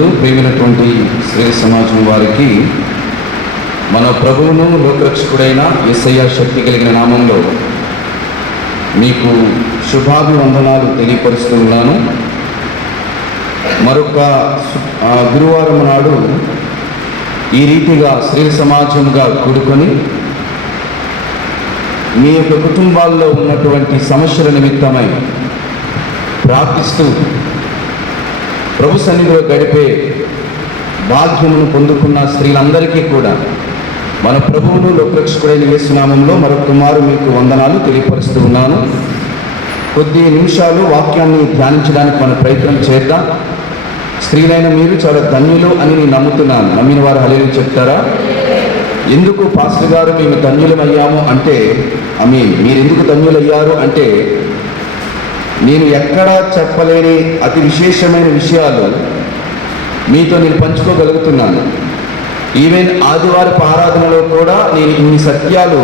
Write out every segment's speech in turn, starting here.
నందు ప్రేమైనటువంటి స్త్రీ సమాజం వారికి మన ప్రభువును లోకరక్షకుడైన యేసయ్య శక్తి కలిగిన నామంలో మీకు శుభాభివందనాలు తెలియపరుస్తూ ఉన్నాను. మరొక గురువారం నాడు ఈ రీతిగా స్త్రీ సమాజంగా కూడుకొని మీ యొక్క కుటుంబాల్లో ఉన్నటువంటి సమస్యల నిమిత్తమై ప్రార్థిస్తూ ప్రభు సన్నిధిలో గడిపే భాగ్యమును పొందుకున్న స్త్రీలందరికీ కూడా మన ప్రభువును లోకరక్షకుడైన యేసు నామములో మరొక మారు మీకు వందనాలు తెలియపరుస్తూ ఉన్నాను. కొద్ది నిమిషాలు వాక్యాన్ని ధ్యానించడానికి మన ప్రయత్నం చేద్దాం. స్త్రీలైన మీరు చాలా ధన్యులు అని నేను నమ్ముతున్నాను. నమ్మిన వారు హల్లెలూయా చెప్తారా? ఎందుకు పాస్టర్ గారు మేము ధన్యులమయ్యాము అంటే, మీరు ఎందుకు ధన్యులయ్యారు అంటే, నేను ఎక్కడా చెప్పలేని అతి విశేషమైన విషయాలు మీతో నేను పంచుకోగలుగుతున్నాను. ఈవెన్ ఆదివారపు ఆరాధనలో కూడా నేను ఇన్ని సత్యాలు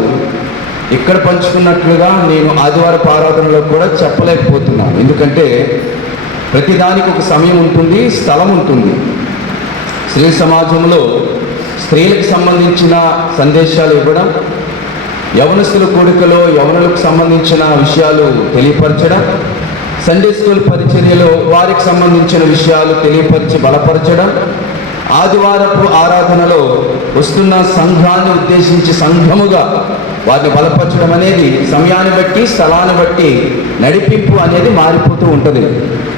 ఇక్కడ పంచుకున్నట్లుగా నేను ఆదివారపు ఆరాధనలో కూడా చెప్పలేకపోతున్నాను. ఎందుకంటే ప్రతిదానికి ఒక సమయం ఉంటుంది, స్థలం ఉంటుంది. స్త్రీ సమాజంలో స్త్రీలకు సంబంధించిన సందేశాలు ఇవ్వడం, యవనస్తుల కూడికలో యవనులకు సంబంధించిన విషయాలు తెలియపరచడం, సండే స్కూల్ పరిచర్యలో వారికి సంబంధించిన విషయాలు తెలియపరిచి బలపరచడం, ఆదివారపు ఆరాధనలో వస్తున్న సంఘాన్ని ఉద్దేశించి సంఘముగా వారిని బలపరచడం అనేది సమయాన్ని బట్టి స్థలాన్ని బట్టి నడిపింపు అనేది మారిపోతూ ఉంటుంది.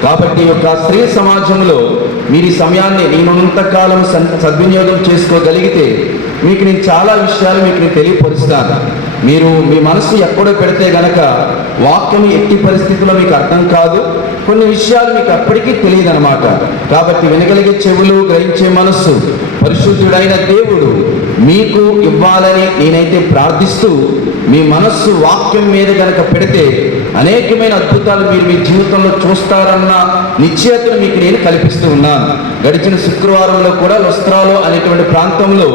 కాబట్టి యొక్క స్త్రీ సమాజంలో మీరు ఈ సమయాన్ని నేనున్నంతకాలం సద్వినియోగం చేసుకోగలిగితే మీకు నేను చాలా విషయాలు మీకు నేను తెలియపరుస్తాను. మీరు మీ మనసు ఎక్కడో పెడితే గనక వాక్యం ఎట్టి పరిస్థితుల్లో మీకు అర్థం కాదు. కొన్ని విషయాలు మీకు అప్పటికీ తెలియదు అనమాట. కాబట్టి వినగలిగే చెవులు, గ్రహించే మనస్సు పరిశుద్ధుడైన దేవుడు మీకు ఇవ్వాలని నేనైతే ప్రార్థిస్తూ, మీ మనస్సు వాక్యం మీద కనుక పెడితే అనేకమైన అద్భుతాలు మీరు మీ జీవితంలో చూస్తారన్న నిశ్చయతను మీకు నేను కల్పిస్తూ ఉన్నాను. గడిచిన శుక్రవారంలో కూడా లొస్త్రాలో అనేటువంటి ప్రాంతంలో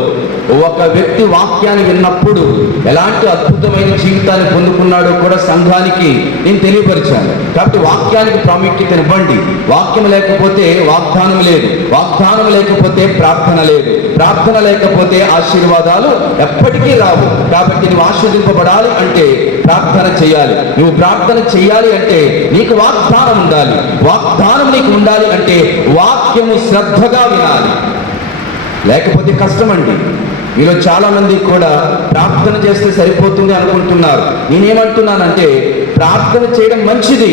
ఒక వ్యక్తి వాక్యాన్ని విన్నప్పుడు ఎలాంటి అద్భుతమైన జీవితాన్ని పొందుకున్నాడో కూడా సంఘానికి నేను తెలియపరిచాను. కాబట్టి వాక్యానికి ప్రాముఖ్యతనివ్వండి. వాక్యం లేకపోతే వాగ్దానం లేదు, వాగ్దానం లేకపోతే ప్రార్థన లేదు, ప్రార్థన లేకపోతే ఆశీర్వాదాలు ఎప్పటికీ రావు. కాబట్టి నువ్వు ఆశీర్వదింపబడాలి అంటే ప్రార్థన చేయాలి. నువ్వు ప్రార్థన చేయాలి అంటే నీకు వాగ్దానం ఉండాలి. వాగ్దానం నీకు ఉండాలి అంటే వాక్యము శ్రద్ధగా వినాలి. లేకపోతే కష్టమండి. మీలో చాలా మంది కూడా ప్రార్థన చేస్తే సరిపోతుంది అనుకుంటున్నారు. నేనేమంటున్నానంటే ప్రార్థన చేయడం మంచిది,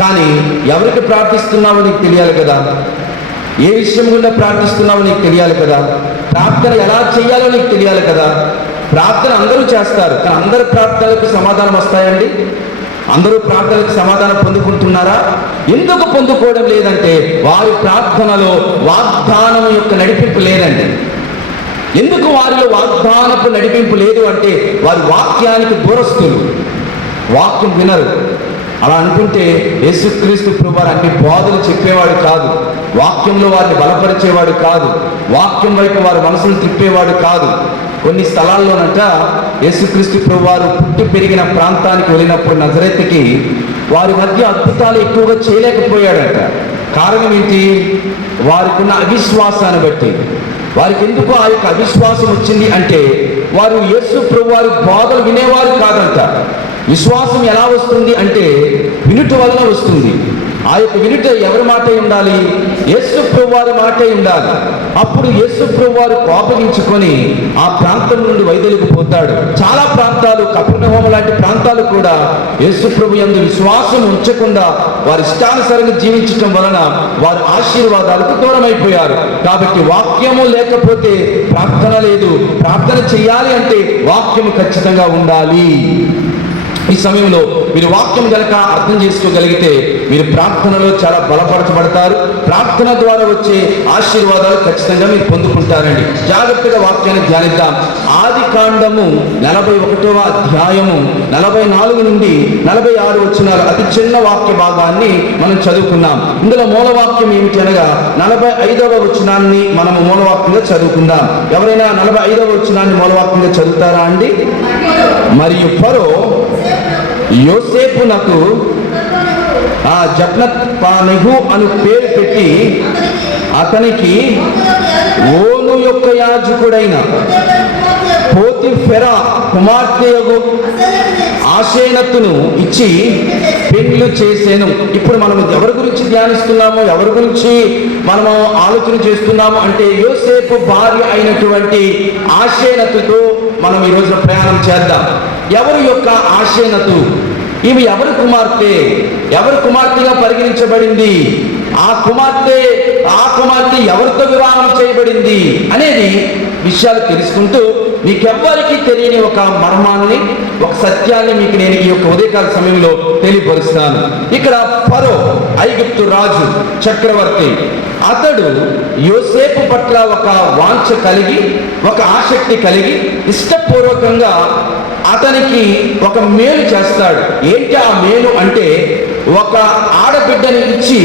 కానీ ఎవరికి ప్రార్థిస్తున్నావో నీకు తెలియాలి కదా. ఏ విషయం గుండా ప్రార్థిస్తున్నావో నీకు తెలియాలి కదా. ప్రార్థన ఎలా చేయాలో నీకు తెలియాలి కదా. ప్రార్థన అందరూ చేస్తారు, కానీ అందరి ప్రార్థనలకు సమాధానం వస్తాయండి? అందరూ ప్రార్థనలకు సమాధానం పొందుకుంటున్నారా? ఎందుకు పొందుకోవడం లేదంటే వారి ప్రార్థనలో వాగ్దానం యొక్క నడిపింపు లేదండి. ఎందుకు వారిలో వాగ్దానపు నడిపింపు లేదు అంటే వారి వాక్యానికి దూరస్తులు, వాక్యం వినరు. అలా అనుకుంటే యేసుక్రీస్తు ప్రభువారు అన్ని బోధలు చెప్పేవాడు కాదు, వాక్యంలో వారిని బలపరిచేవాడు కాదు, వాక్యం వైపు వారి మనసును తిప్పేవాడు కాదు. కొన్ని స్థలాల్లోనంట యేసుక్రీస్తు ప్రభువారు పుట్టి పెరిగిన ప్రాంతానికి వెళ్ళినప్పుడు నజరేతుకి వారి మధ్య అద్భుతాలు ఎక్కువగా చేయలేకపోయాడట. కారణం ఏంటి? వారికి ఉన్న అవిశ్వాసాన్ని బట్టి. వారికి ఎందుకు ఆ యొక్క అవిశ్వాసం వచ్చింది అంటే వారు యేసు ప్రభువారి బోధలు వినేవారు కాదంట. విశ్వాసం ఎలా వస్తుంది అంటే వినుట వలన వస్తుంది. ఆ యొక్క వినుట ఎవరి మాటే ఉండాలి? యేసు ప్రభువారి మాటే ఉండాలి. అప్పుడు యేసు ప్రభువారు కోపగించుకొని ఆ ప్రాంతం నుండి వైదొలిగిపోతాడు. చాలా ప్రాంతాలు, కపెర్నహూము లాంటి ప్రాంతాలు కూడా యేసు ప్రభు యందు విశ్వాసం ఉంచకుండా వారి ఇష్టానుసారంగా జీవించడం వలన వారు ఆశీర్వాదాలకు దూరం అయిపోయారు. కాబట్టి వాక్యము లేకపోతే ప్రార్థన లేదు. ప్రార్థన చేయాలి అంటే వాక్యము ఖచ్చితంగా ఉండాలి. ఈ సమయంలో మీరు వాక్యం కనుక అర్థం చేసుకోగలిగితే మీరు ప్రార్థనలో చాలా బలపరచబడతారు. ప్రార్థన ద్వారా వచ్చే ఆశీర్వాదాలు ఖచ్చితంగా మీరు పొందుకుంటారండి. జాగ్రత్తగా వాక్యాన్ని ధ్యానిద్దాం. ఆది కాండము 41వ అధ్యాయము 44 నుండి 46 వచనాలు అతి చిన్న వాక్య భాగాన్ని మనం చదువుకున్నాం. ఇందులో మూలవాక్యం ఏమిటి అనగా 45వ వచనాన్ని మనము మూలవాక్యంగా చదువుకుందాం. ఎవరైనా 45వ వచనాన్ని మూలవాక్యంగా చదువుతారా అండి? మరియు ఫరో యోసేపునకు జప్నత్పానెహు అను పేరు పెట్టి అతనికి ఓను యొక్క యాజకుడైన పోతిఫెరా కుమార్తెయగు ఆషేనతును ఇచ్చి పెండ్లు చేసేను. ఇప్పుడు మనం ఎవరి గురించి ధ్యానిస్తున్నాము, ఎవరి గురించి మనము ఆలోచన చేస్తున్నాము అంటే యోసేపు భార్య అయినటువంటి ఆషేనతుతో మనం ఈ రోజున ప్రయాణం చేద్దాం. ఎవరి యొక్క ఆషేనతు? ఈమె ఎవరి కుమార్తె? ఎవరి కుమార్తెగా పరిగణించబడింది? ఆ కుమార్తె ఎవరితో వివాహం చేయబడింది అనేది విషయాలు తెలుసుకుంటూ మీకెవ్వరికి తెలియని ఒక మర్మాన్ని, ఒక సత్యాన్ని మీకు నేను ఈ యొక్క ఉదయకాల సమయంలో తెలియపరుస్తాను. ఇక్కడ ఫరో, ఐగుప్తు రాజు, చక్రవర్తి, అతడు యోసేపు పట్ల ఒక వాంఛ కలిగి, ఒక ఆసక్తి కలిగి ఇష్టపూర్వకంగా అతనికి ఒక మేలు చేస్తాడు. ఏంటి ఆ మేలు అంటే ఒక ఆడబిడ్డని ఇచ్చి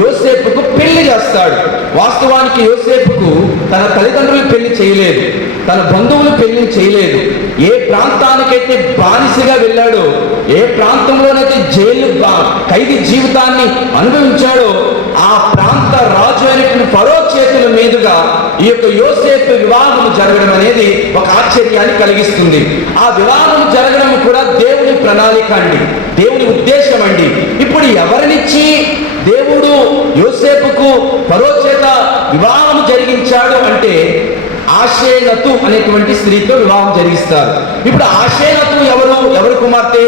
యోసేపుకు పెళ్లి చేస్తాడు. వాస్తవానికి యోసేపుకు తన తల్లిదండ్రులు పెళ్లి చేయలేదు, తన బంధువులు పెళ్లి చేయలేదు. ఏ ప్రాంతానికైతే బానిసగా వెళ్ళాడో, ఏ ప్రాంతంలోనైతే జైలు ఖైదీ జీవితాన్ని అనుభవించాడో ఆ ప్రాంత రాజు అయినటువంటి ఫరో చేతుల మీదుగా ఈ యొక్క యోసేపు వివాహం జరగడం అనేది ఒక ఆశ్చర్యాన్ని కలిగిస్తుంది. ఆ వివాహం జరగడం కూడా దేవుని ప్రణాళిక అండి, దేవుని ఉద్దేశం అండి. ఇప్పుడు ఎవరినిచ్చి దేవుడు యోసేపుకు ఫరో చేత వివాహం జరిగించాడు అంటే ఆషేనతు అనేటువంటి స్త్రీతో వివాహం జరిగిస్తారు. ఇప్పుడు ఆషేనతు ఎవరు కుమార్తె?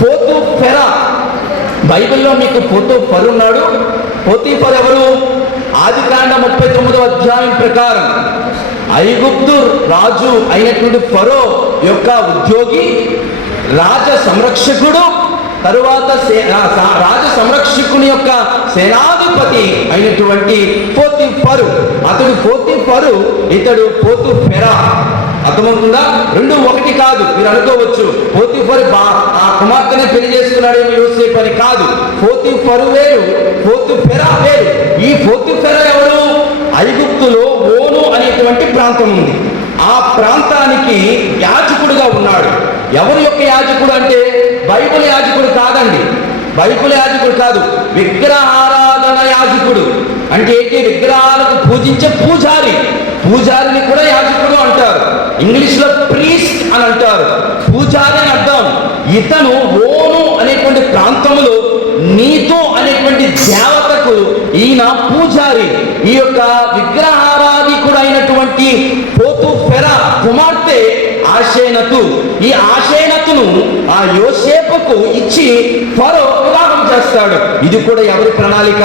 పోతిఫెరా. బైబిల్లో మీకు పోతిఫర్ ఉన్నాడు. పోతిఫర్ ఎవరు? ఆదికాండ 39వ అధ్యాయం ప్రకారం ఐగుప్తు రాజు అయినటువంటి ఫరో యొక్క ఉద్యోగి, రాజ సంరక్షకుడు, తరువాత రాజ సంరక్షకుని యొక్క సేనాధిపతి అయినటువంటి పోతిఫరు. అతడు పోతిఫరు, ఇతడు పోతిఫెరా. అర్థమవుతుందా? రెండు ఒకటి కాదు. మీరు అనుకోవచ్చు పోతిఫరు ఆ కుమార్తెని పెళ్లి చేసుకున్నాడేమో యోసేపు అని. కాదు, పోతిఫరు వేరు, పోతిఫెరా వేరు. ఈ పోతిఫెరా ఎవరు? ఐగుప్తులో ఓను అనేటువంటి ప్రాంతం ఉంది. ఆ ప్రాంతానికి యాజకుడుగా ఉన్నాడు. ఎవరి యొక్క యాజకుడు అంటే బైబిల్ యాజకుడు కాదండి, బైబిల్ యాజకుడు కాదు, విగ్రహారాధన యాజకుడు. అంటే ఏంటి? విగ్రహాలకు పూజించే పూజారి. పూజారిని కూడా యాజకుడు అంటారు. ఇంగ్లీష్లో ప్రీస్ట్ అని అంటారు, పూజారి అని అర్థం. ఇతను ఓను అనేటువంటి ప్రాంతంలో నీతో అనేటువంటి దేవతకు ఈయన పూజారి. ఈ యొక్క విగ్రహారాధికుడు అయినటువంటి పోతిఫెరా కుమార్తె ఆషేనతు. ఈ ఆషేనతును ఆ యోసేపుకు ఇచ్చి ఫరో వివాహం చేస్తాడు. ఇది కూడా ఎవరి ప్రణాళిక?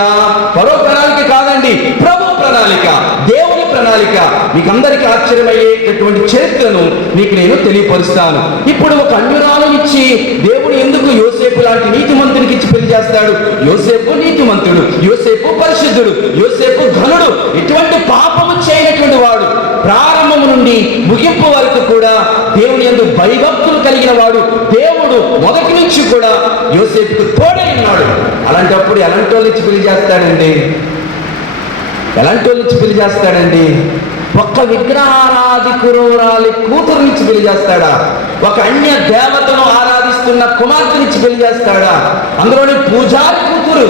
ఫరో ప్రణాళిక కాదండి, ప్రభు ప్రణాళిక, దేవుని ప్రణాళిక. మీకు అందరికీ ఆశ్చర్యమయ్యేటటువంటి చరిత్రను మీకు నేను తెలియపరుస్తాను. ఇప్పుడు ఒక అన్యురాలు ఇచ్చి దేవుడు ఎందుకు యోసేపు లాంటి నీతిమంతునికి ఇచ్చి పెళ్లి చేస్తాడు? యోసేపు నీతిమంతుడు, యోసేపు పరిశుద్ధుడు, యోసేపు ఘనుడు, ఎటువంటి పాపము చేయనటువంటి వాడు. ప్రారంభము నుండి ముగింపు వరకు కూడా దేవుని యందు భయభక్తులు కలిగిన వాడు. దేవుడు మొదటి నుంచి కూడా యోసేపుకు తోడై ఉన్నాడు. అలాంటప్పుడు ఎలాంటి వాళ్ళు ఇచ్చి పెళ్లి చేస్తాడండి? ఎలాంటి వాళ్ళు ఇచ్చి పెళ్లి చేస్తాడండి? ఒక్క విగ్రహారాధికురాలి కూతురు నుంచి పెళ్లి చేస్తాడా? ఒక అన్య దేవతను ఆరాధిస్తున్న కుమార్తెనిచ్చి పెళ్లి చేస్తాడా? అందులోని పూజారి కూతురు.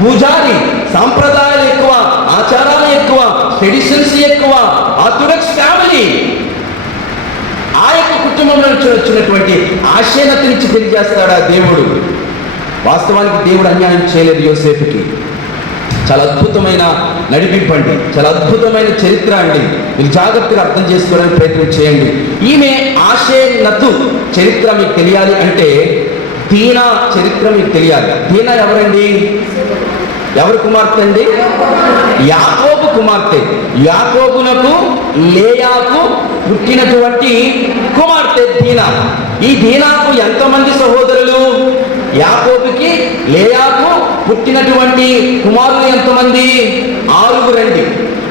పూజారి, సాంప్రదాయాలు ఎక్కువ, ఆచారాలు ఎక్కువ, ట్రెడిషన్స్ ఎక్కువ, ఆర్థోడాక్స్ ఫ్యామిలీ. ఆ యొక్క కుటుంబంలో నుంచి వచ్చినటువంటి ఆషేనతునిచ్చి పెళ్లి చేస్తాడా దేవుడు? వాస్తవానికి దేవుడు అన్యాయం చేయలేదు యోసేపుకి. చాలా అద్భుతమైన నడిపింపండి, చాలా అద్భుతమైన చరిత్ర అండి. మీరు జాగ్రత్తగా అర్థం చేసుకోవడానికి ప్రయత్నం చేయండి. ఈమె ఆషేనతు చరిత్ర మీకు తెలియాలి అంటే దీనా చరిత్ర మీకు తెలియాలి. దీనా ఎవరండి? ఎవరి కుమార్తె అండి? యాకోబు కుమార్తె. యాకోబునకు లేయాకు పుట్టినటువంటి కుమార్తె దీనా. ఈ దీనాకు ఎంతమంది సహోదరులు? యాకోబుకి లేయాకు పుట్టినటువంటి కుమారులు ఎంతమంది? 6 రండి.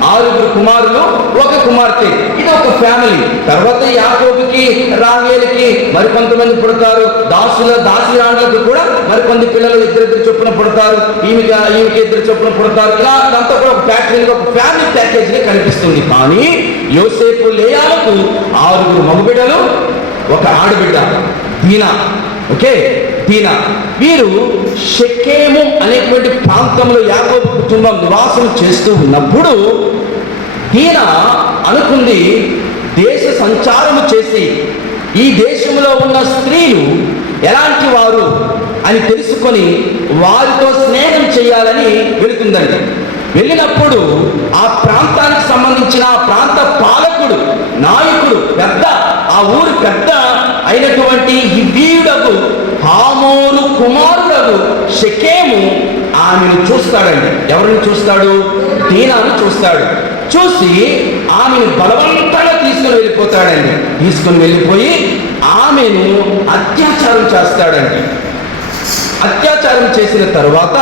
6 కుమారులు, ఒక కుమార్తె. ఇది ఒక ఫ్యామిలీ. తర్వాత యాకోబుకి రాహేలుకి మరికొంతమంది పుడతారు. దాసిరాండ్లకు కూడా మరికొంది పిల్లలు 2 చొప్పున పుడతారు. ఈమెకి 2 చొప్పున పుడతారు. ఇలా అంతా కూడా ఒక ఫ్యాక్టరీ, ఒక ఫ్యామిలీ ప్యాకేజ్ కనిపిస్తుంది. కానీ యోసేపు లేయాలకు 6 మగబిడ్డలు, ఒక ఆడబిడ్డ దీనా. ఓకే, దీనా. వీరు షెకెము అనేటువంటి ప్రాంతంలో యాకోబు కుటుంబం నివాసం చేస్తూ ఉన్నప్పుడు దీనా అనుకుంది, దేశ సంచారము చేసి ఈ దేశంలో ఉన్న స్త్రీలు ఎలాంటి వారు అని తెలుసుకొని వారితో స్నేహం చేయాలని వెళుతుందండి. వెళ్ళినప్పుడు ఆ ప్రాంతానికి సంబంధించిన ఆ ప్రాంత పాలకుడు, నాయకుడు, పెద్ద, ఆ ఊరి పెద్ద అయినటువంటి హివ్వీయుడకు హామోరు కుమారుడకు షెకెము ఆమెను చూస్తాడండి. ఎవరిని చూస్తాడు? దీనాను చూస్తాడు. చూసి ఆమెను బలవంతంగా తీసుకుని వెళ్ళిపోతాడండి. తీసుకుని వెళ్ళిపోయి ఆమెను అత్యాచారం చేస్తాడండి. అత్యాచారం చేసిన తరువాత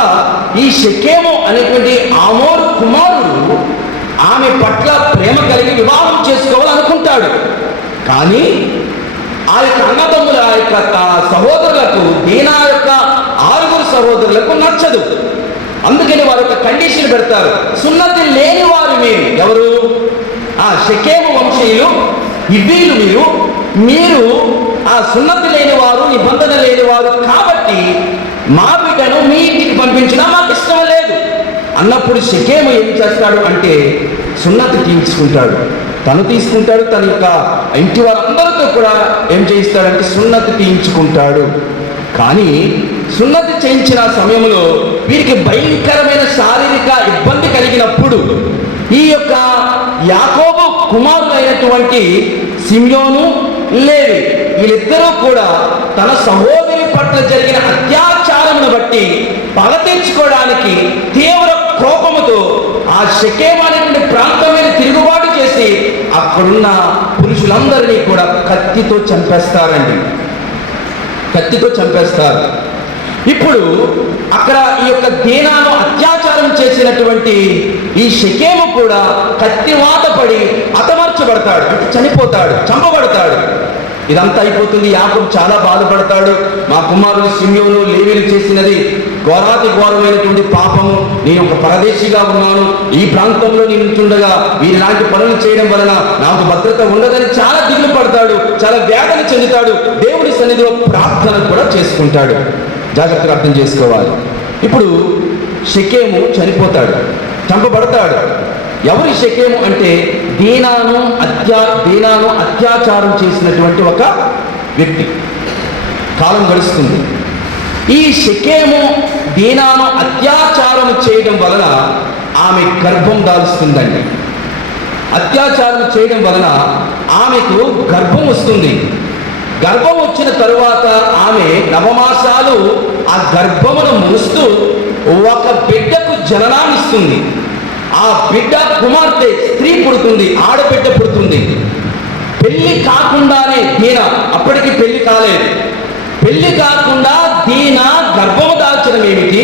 ఈ షెకెము అనేటువంటి ఆమోరు కుమారుడు ఆమె పట్ల ప్రేమ కలిగి వివాహం చేసుకోవాలనుకుంటాడు. కానీ ఆ యొక్క అన్నదమ్ముల ఆ యొక్క సహోదరులకు, దీనా యొక్క 6 సహోదరులకు నచ్చదు. అందుకని వారు ఒక కండిషన్ పెడతారు, సున్నతి లేని వారు మీరు. ఎవరు? ఆ షెకెము వంశీయులు, హివ్వీయులు. మీరు ఆ సున్నతి లేని వారు, నిబంధన లేని వారు కాబట్టి మా బిడ్డను మీ ఇంటికి పంపించినా మాకు ఇష్టం లేదు అన్నప్పుడు షెకెము ఏం చేస్తాడు అంటే సున్నతి తీయించుకుంటాడు. తను తీసుకుంటాడు, తన యొక్క ఇంటి వారందరితో కూడా ఏం చేయిస్తాడంటే సున్నతి తీయించుకుంటాడు. కానీ సున్నతి చేయించిన సమయంలో వీరికి భయంకరమైన శారీరక ఇబ్బంది కలిగినప్పుడు ఈ యొక్క యాకోబు కుమారులైనటువంటి సిమ్యోను, లేవి వీళ్ళిద్దరూ కూడా తన సహోదరి పట్ల జరిగిన అత్యాచారమును బట్టి పగ తీర్చుకోవడానికి తీవ్ర కోపముతో ఆ షెకెము అనేటువంటి ప్రాంతం మీద తిరుగుబాటు చేసి అక్కడున్న పురుషులందరినీ కూడా కత్తితో చంపేస్తారండి. కత్తితో చంపేస్తారు. ఇప్పుడు అక్కడ ఈ యొక్క దీనాను అత్యాచారం చేసినటువంటి ఈ షెకెము కూడా కత్తివాత పడి హతమార్చబడతాడు, చనిపోతాడు, చంపబడతాడు. ఇదంతా అయిపోతుంది. యాకోబు చాలా బాధపడతాడు. మా కుమారుడు సిమ్యోను, లేవీలు చేసినది ఘోరాతి ఘోరమైనటువంటి పాపము. నేను ఒక పరదేశిగా ఉన్నాను, ఈ ప్రాంతంలో నేను ఉంటుండగా వీరిలాంటి పనులు చేయడం వలన నాకు భద్రత ఉండదని చాలా దిగులు పడతాడు, చాలా వేదన చెందుతాడు. దేవుడి సన్నిధిలో ప్రార్థన కూడా చేసుకుంటాడు. జాగ్రత్తగా అర్థం చేసుకోవాలి. ఇప్పుడు షెకెము చనిపోతాడు, చంపబడతాడు. ఎవరి షెకెము అంటే దీనాను అత్యాచారం చేసినటువంటి ఒక వ్యక్తి. కాలం గడుస్తుంది. ఈ షెకెము దీనాను అత్యాచారం చేయడం వలన ఆమె గర్భం దాల్స్తుందండి. అత్యాచారం చేయడం వలన ఆమెకు గర్భం వస్తుంది. గర్భం వచ్చిన తరువాత ఆమె నవమాసాలు ఆ గర్భమును మోస్తూ ఒక బిడ్డకు జననాన్నిస్తుంది. ఆ బిడ్డ కుమార్తె, స్త్రీ పుడుతుంది, ఆడబిడ్డ పుడుతుంది. పెళ్లి కాకుండానే దీనా, అప్పటికి పెళ్లి కాలేదు, పెళ్లి కాకుండా దీనా గర్భం దాల్చడం ఏమిటి?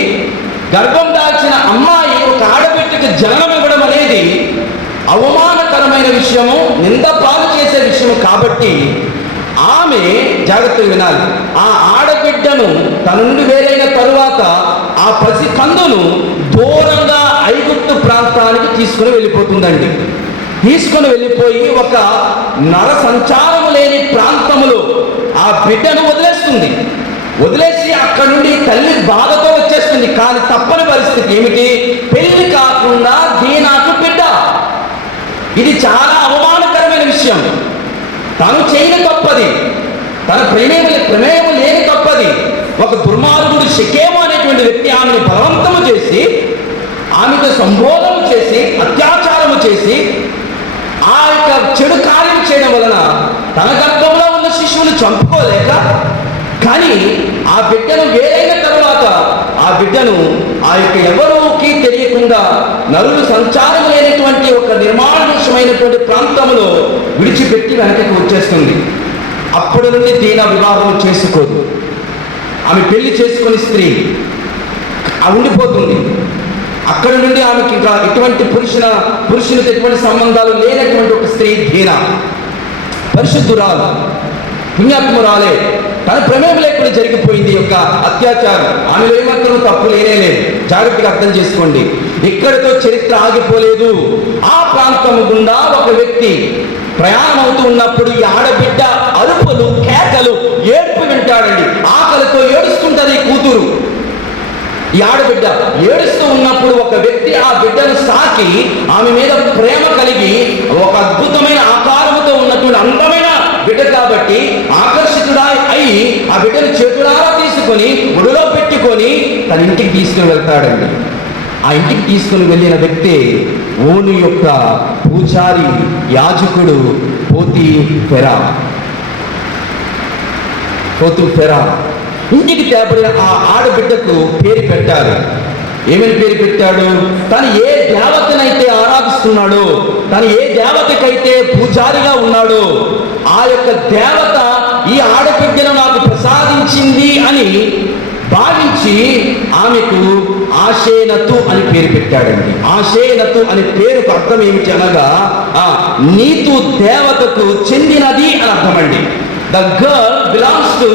గర్భం దాల్చిన అమ్మాయి ఒక ఆడబిడ్డకు జననం ఇవ్వడం అనేది అవమానకరమైన విషయము, నిందపాలు చేసే విషయము. కాబట్టి ఆమె జాగ్రత్తగా వినాలి. ఆ ఆడబిడ్డను తన నుండి వేరైన తరువాత ఆ పసి కందును దూరంగా ఐగుప్తు ప్రాంతానికి తీసుకుని వెళ్ళిపోతుందండి. తీసుకుని వెళ్ళిపోయి ఒక నర సంచారము లేని ప్రాంతములో ఆ బిడ్డను వదిలేస్తుంది. వదిలేసి అక్కడ నుండి తల్లి బాధతో వచ్చేస్తుంది. కానీ తప్పని పరిస్థితి ఏమిటి? పెళ్లి కాకుండా దీనాకు బిడ్డ. ఇది చాలా అవమానకరమైన విషయం. తను చేయని తప్పది, తన ప్రమేయం లేని తప్పది. ఒక దుర్మార్గుడు షెకెము అనేటువంటి వ్యక్తి ఆమెను బలవంతము చేసి, ఆమెతో సంబోధన చేసి, అత్యాచారము చేసి, ఆ యొక్క చెడు కార్యం చేయడం వలన తన గర్భంలో ఉన్న శిశువును చంపుకోలేక, కానీ ఆ బిడ్డను వేరైన తరువాత ఆ బిడ్డను ఆ యొక్క ఎవరికి తెలియకుండా నరులు సంచారం లేనటువంటి ఒక నిర్మానుష్యమైనటువంటి ప్రాంతంలో విడిచిపెట్టి వెనకకి వచ్చేస్తుంది. అప్పటి నుండి దీనా వివాహం చేసుకోదు. ఆమె పెళ్లి చేసుకుని స్త్రీ ఉండిపోతుంది. అక్కడి నుండి ఆమెకి ఇంకా ఎటువంటి పురుషులతో ఎటువంటి సంబంధాలు లేనటువంటి ఒక స్త్రీ దీనా, పరిశుద్ధురాలు, పుణ్యాత్మురాలే. తన ప్రమేయం లేకుండా జరిగిపోయింది యొక్క అత్యాచారం. ఆమెలో ఏమాత్రం తప్పు లేదు. జాగ్రత్తగా అర్థం చేసుకోండి. ఇక్కడితో చరిత్ర ఆగిపోలేదు. ఆ ప్రాంతము గుండా ఒక వ్యక్తి ప్రయాణం అవుతూ ఉన్నప్పుడు ఈ ఆడబిడ్డ అరుపులు, కేకలు, ఏడుపు వింటాడండి. ఆకలితో ఏడుస్తుంటాడు. కూతురు, ఈ ఆడబిడ్డ ఏడుస్తూ ఉన్నప్పుడు ఒక వ్యక్తి ఆ బిడ్డను సాకి ఆమె మీద ప్రేమ కలిగి ఒక అద్భుతమైన ఆకారముతో ఉన్నటువంటి అందమైన బిడ్డ కాబట్టి ఆకర్షితుడా అయి ఆ బిడ్డను చేతులారా తీసుకొని ఒడిలో పెట్టుకొని తన ఇంటికి తీసుకుని వెళ్తాడండి. ఆ ఇంటికి తీసుకుని వెళ్ళిన వ్యక్తి ఓను యొక్క పూజారి యాజకుడు పోతీఫెరా. ఇంటికి తేబడిన ఆ ఆడబిడ్డకు పేరు పెట్టాలి. ఏమని పేరు పెట్టాడు? తను ఏ దేవతనైతే ఆరాధిస్తున్నాడో, తను ఏ దేవతకైతే పూజారిగా ఉన్నాడో ఆ యొక్క దేవత ఈ ఆడబిడ్డను నాకు ప్రసాదించింది అని భావించి ఆమెకు ఆషేనతు అని పేరు పెట్టాడండి. ఆషేనతు అనే పేరుకు అర్థం ఏమిటి అనగా నీతు దేవతకు చెందినది అని అర్థమండి. The girl belongs to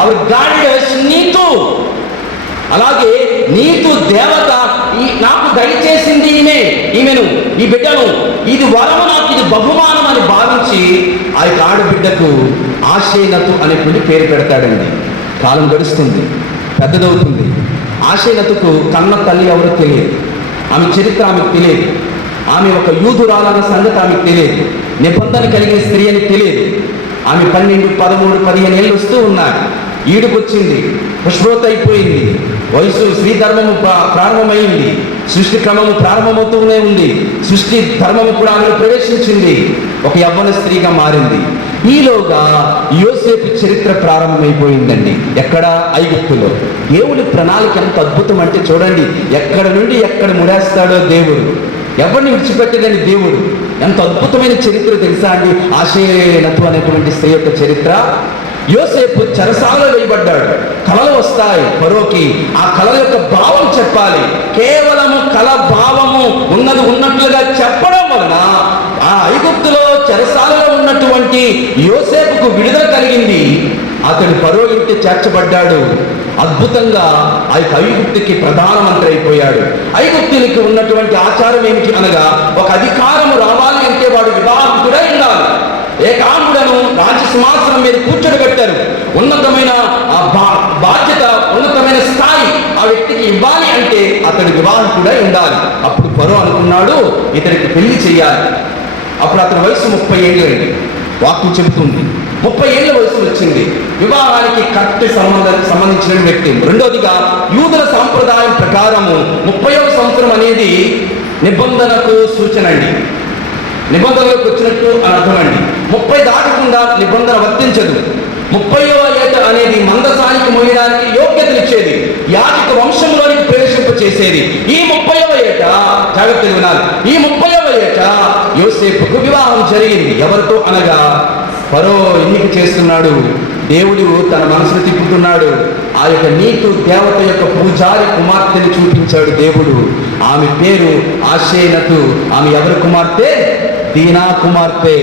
our goddess Neetu. అలాగే నీతు దేవత నాకు దయచేసింది ఈమెను, ఈ బిడ్డను, ఇది వరము, నాకు ఇది బహుమానం అని భావించి ఆ యొక్క ఆడబిడ్డకు ఆషేనతు అనేటువంటి పేరు పెడతాడండి. కాలం గడుస్తుంది, పెద్దదవుతుంది. ఆషేనతుకు కన్న తల్లి ఎవరో తెలియదు, ఆమె చరిత్ర ఆమెకు తెలియదు, ఆమె ఒక యూదురాలన్న సంగతి ఆమెకు తెలియదు, నిబంధన కలిగిన స్త్రీ అని తెలియదు. ఆమె 12, 13, 15 ఏళ్ళు వస్తూ ఉన్నారు. ఈడుకొచ్చింది, పుష్పవతి అయిపోయింది, వయసు స్త్రీ ధర్మము ప్రారంభమైంది, సృష్టి క్రమము ప్రారంభమవుతూనే ఉంది, సృష్టి ధర్మము కూడా ఆమెను ప్రవేశించింది, ఒక యవ్వన స్త్రీగా మారింది. ఈలోగా యోసేపు చరిత్ర ప్రారంభమైపోయిందండి. ఎక్కడ? ఐగుప్తులో. దేవుడి ప్రణాళిక ఎంత అద్భుతం అంటే చూడండి, ఎక్కడ నుండి ఎక్కడ ముడేస్తాడో దేవుడు, ఎవరిని విడిచిపెట్టేదని దేవుడు. ఎంత అద్భుతమైన చరిత్ర తెలుసా అండి ఆషేనతు అనేటువంటి స్త్రీ యొక్క చరిత్ర. యోసేపు చెరసాలలో వేయబడ్డాడు. కళలు వస్తాయి ఫరోకి, ఆ కళల యొక్క భావం చెప్పాలి. కేవలము కళ భావము ఉన్నది ఉన్నట్లుగా చెప్పడం వలన ఆ ఐగుప్తులో చెరసాలలో ఉన్నటువంటి యోసేపుకు విడుదల కలిగింది. అతడు ఫరో ఇంటి చేర్చబడ్డాడు. అద్భుతంగా ఆ యొక్క ఐగుప్తుకి ప్రధానమంత్రి అయిపోయాడు. ఐగుప్తునికి ఉన్నటువంటి ఆచారం ఏమిటి అనగా, ఒక అధికారము రావాలి అంటే వాడు వివాహితుడై ఉండాలి. ఏకాంగుడను రాజసింహాసనం మీద కూర్చోబెట్టారు. ఉన్నతమైన బాధ్యత, ఉన్నతమైన స్థాయి ఆ వ్యక్తికి ఇవ్వాలి అంటే అతడు వివాహితుడై ఉండాలి. అప్పుడు ఫరో అనుకున్నాడు, ఇతనికి పెళ్లి చేయాలి. అప్పుడు అతని వయసు 30 ఏళ్ళు అండి. వాక్యం చెబుతుంది 30 ఏళ్ళ వయసు వచ్చింది. వివాహానికి కరెక్ట్ సంబంధించిన వ్యక్తి. రెండోదిగా యూదుల సాంప్రదాయం ప్రకారము 30వ సంవత్సరం అనేది నిబంధనకు సూచన అండి. నిబంధనలకు వచ్చినట్టు అని అర్థమండి. 30 దాటకుండా నిబంధన వర్తించదు. 30వ ఏట అనేది మందసానికి మోయడానికి యోగ్యతనిచ్చేది, యాజక వంశంలోనికి ప్రవేశింప చేసేది. ఈ 30వ ఏట, జాగ్రత్తగా వినాలి, ఈ 30వ ఏట యోసేపుకు వివాహం జరిగింది. ఎవరితో అనగా, ఫరో ఎన్నిక చేస్తున్నాడు, దేవుడు తన మనసును తిప్పుతున్నాడు. ఆ యొక్క నీతు దేవత యొక్క పూజారి కుమార్తెని చూపించాడు దేవుడు. ఆమె పేరు ఆషేనతు. ఆమె ఎవరి కుమార్తె? దీనా కుమార్తె.